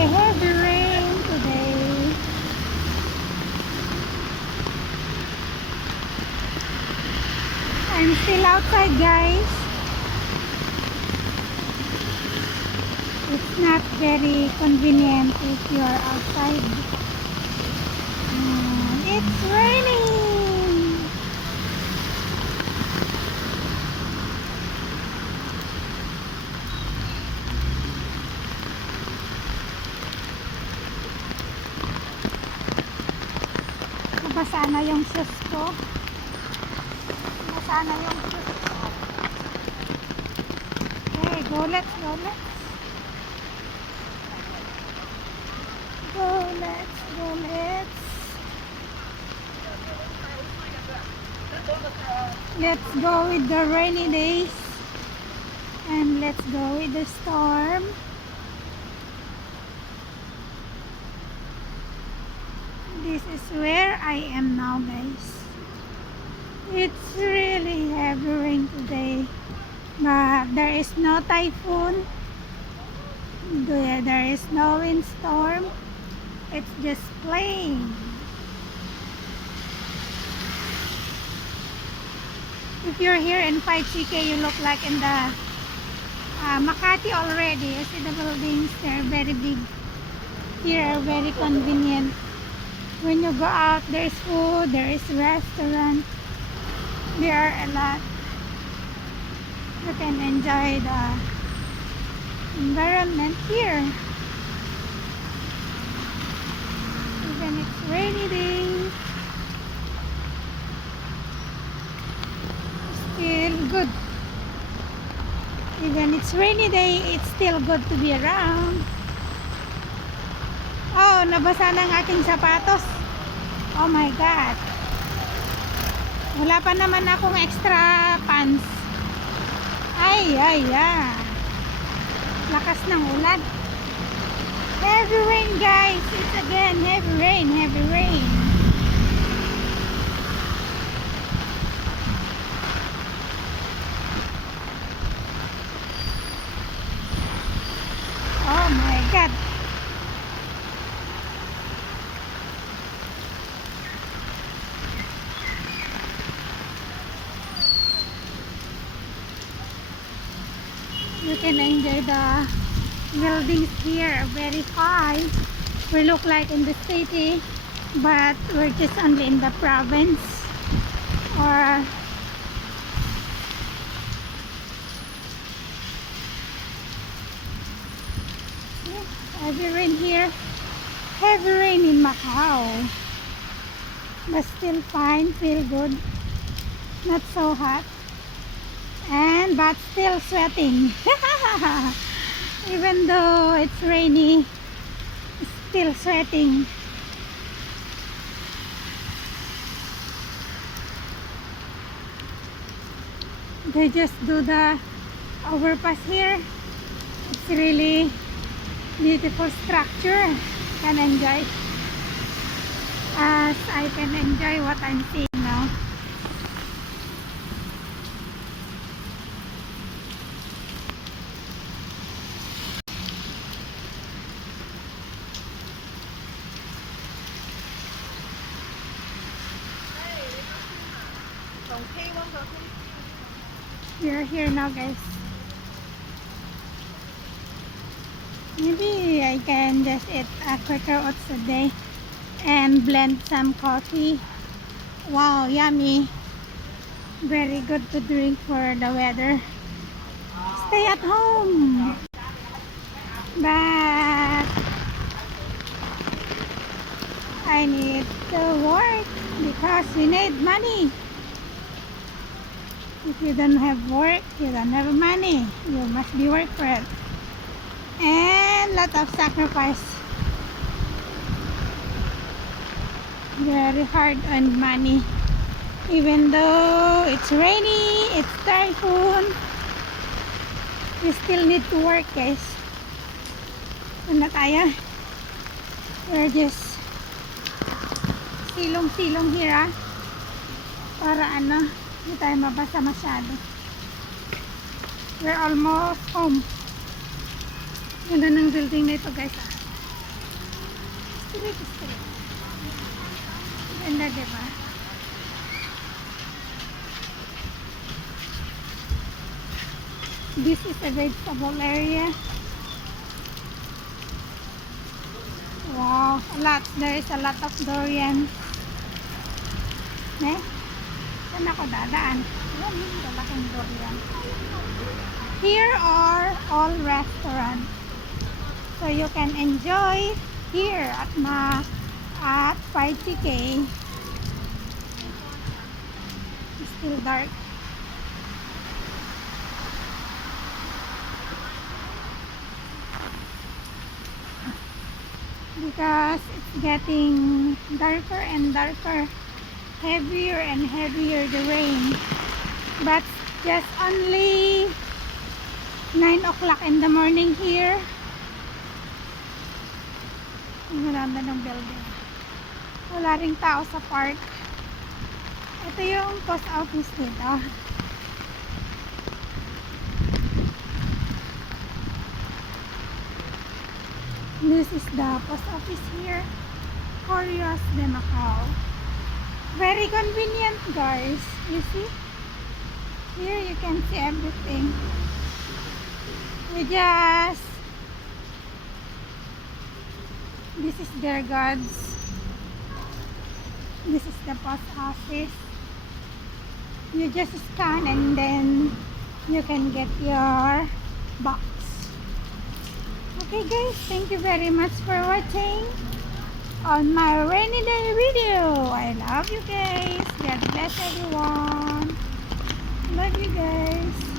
a heavy rain today. I'm still outside, guys. It's not very convenient if you're outside. And it's raining. Nabasa na yung shoes ko. Nabasa na yung shoes ko. Okay, go, let's go, let's. Let's go with the rainy days and let's go with the storm. This is where I am now, guys. It's really heavy rain today, but there is no typhoon. There is no windstorm. It's just plain. If you're here in 5CK, you look like in the Makati already. You see the buildings, they're very big. Here are very convenient. When you go out, there's food, there is restaurant. There are a lot. You can enjoy the environment here. Even it's rainy day, still good. Even it's rainy day, it's still good to be around. Oh, nabasa na ang aking sapatos. Oh my God. Wala pa naman akong extra pants. Ay. Lakas ng ulan. Heavy rain, guys. It's again heavy rain, heavy rain. Oh my God. You can enjoy the buildings here, very high. We look like in the city, but we're just only in the province. Or heavy rain here, heavy rain in Macau, but still fine, feel good, not so hot, and but still sweating. Even though it's rainy, still sweating. They just do the overpass here. It's really beautiful structure. Can enjoy as I can enjoy what I'm seeing now. We are here now, guys. Maybe I can just eat a Quaker Oats a day and blend some coffee. Wow, yummy. Very good to drink for the weather. Stay at home. But I need to work because we need money. If you don't have work, you don't have money. You must be work for it. And lot of sacrifice. Very hard earned money. Even though it's rainy, it's typhoon, we still need to work, guys. Ano tayo? We're just silong-silong here, ah. Para ano, hindi tayo mabasa masyado. We're almost home. Ganda ng building na ito, guys, ah. Street. Ganda, diba? This is a vegetable area. Wow, a lot. There is a lot of durian. Saan ako dadaan? Ayan, malaking durian. Here are all restaurants. So you can enjoy here at 5CK. It's still dark. Because it's getting darker and darker, heavier and heavier the rain. But just only 9 o'clock in the morning here. Ang ganda ng building. Wala ring tao sa park. Ito yung post office dito. This is the post office here. Correos de Macau. Very convenient, guys. You see? Here you can see everything. This is their guards. This is the post office. You just scan and then you can get your box. Okay guys, thank you very much for watching on my rainy day video. I love you guys. God bless everyone. Love you guys.